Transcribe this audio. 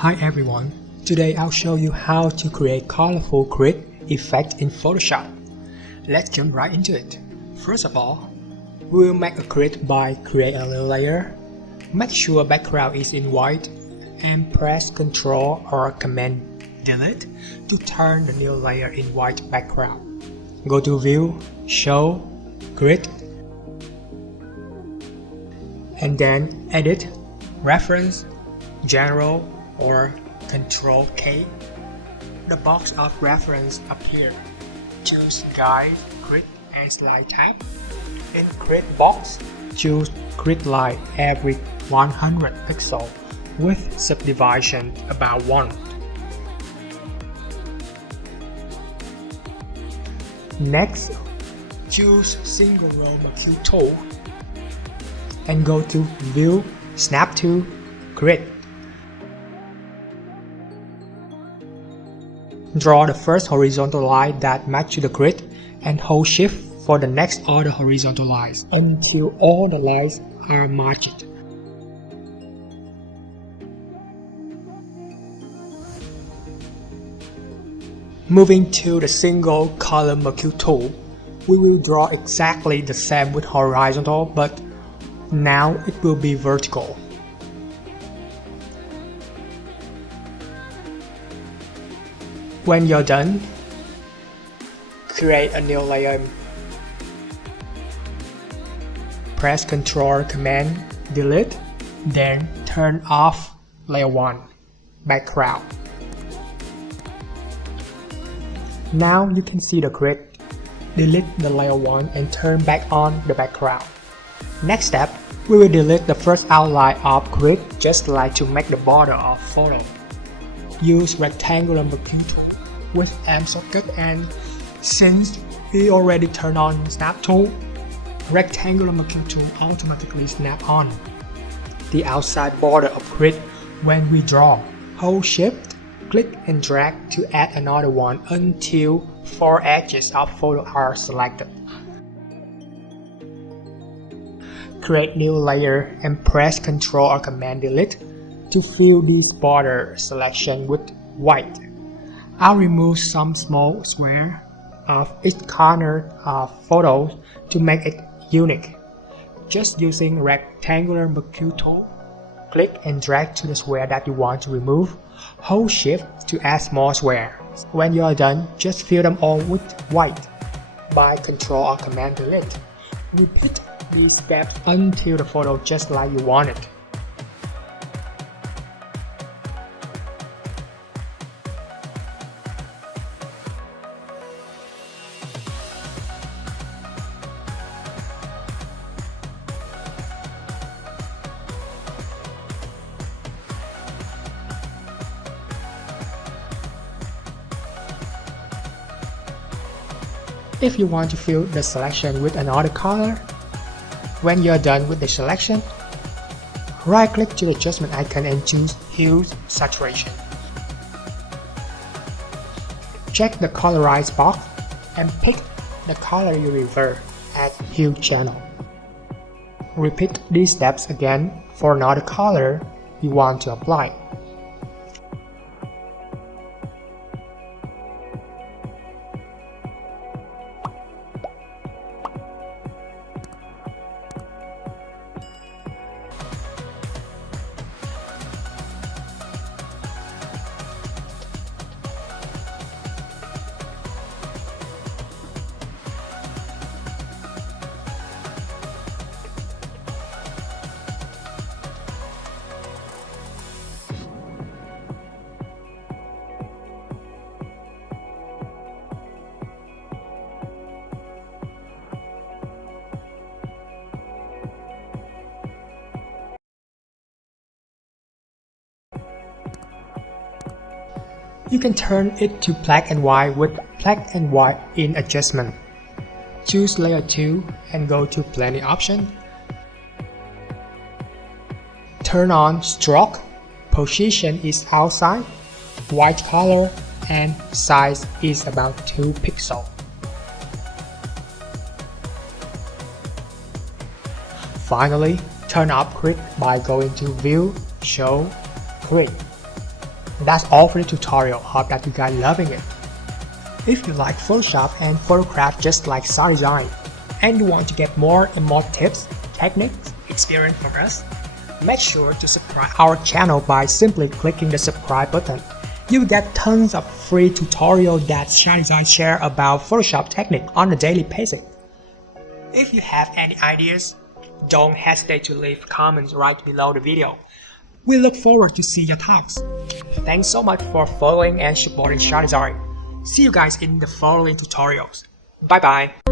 Hi everyone, today I'll show you how to create colorful grid effect in Photoshop. Let's jump right into it. First of all, we will make a grid by create a new layer. Make sure background is in white and press Ctrl or Command Delete to turn the new layer in white background. Go to View, Show, Grid, and then Edit, Reference, General, or Ctrl K. The box of reference appears. Choose Guide, Grid, and Slide tab. In Grid box, choose Grid line every 100 pixels with subdivision about 1. Next, choose Single Row Marquee tool and go to View, Snap to Grid. Draw the first horizontal line that matches the grid and hold Shift for the next other horizontal lines until all the lines are matched. Moving to the single column Marquee tool, we will draw exactly the same with horizontal, but now it will be vertical. When you're done, create a new layer. Press Ctrl Command Delete, then turn off layer 1, background. Now you can see the grid. Delete the layer 1 and turn back on the background. Next step, we will delete the first outline of grid just like to make the border of photo. Use rectangular Marquee tool with M shortcut, and since we already turned on Snap tool, rectangular Marquee tool automatically snap on the outside border of grid when we draw. Hold Shift, click and drag to add another one until 4 edges of photo are selected. Create new layer and press Ctrl or Command Delete to fill this border selection with white. I'll remove some small square of each corner of photos to make it unique. Just using rectangular Marquee tool, click and drag to the square that you want to remove. Hold Shift to add more square. When you are done, just fill them all with white by Ctrl or Command Delete. Repeat these steps until the photo just like you want it. If you want to fill the selection with another color, when you're done with the selection, right-click to the adjustment icon and choose Hue Saturation. Check the Colorize box and pick the color you prefer at Hue Channel. Repeat these steps again for another color you want to apply. You can turn it to black and white with black and white in adjustment. Choose layer 2 and go to blending option. Turn on stroke, position is outside, white color, and size is about 2 pixels. Finally, turn off grid by going to View, Show, Grid. That's all for the tutorial. Hope that you guys loving it. If you like Photoshop and photograph just like SADESIGN, and you want to get more and more tips, techniques, experience from us, make sure to subscribe our channel by simply clicking the subscribe button. You will get tons of free tutorials that SADESIGN share about Photoshop technique on a daily basis. If you have any ideas, don't hesitate to leave comments right below the video. We look forward to see your thoughts. Thanks so much for following and supporting SADESIGN. See you guys in the following tutorials. Bye bye.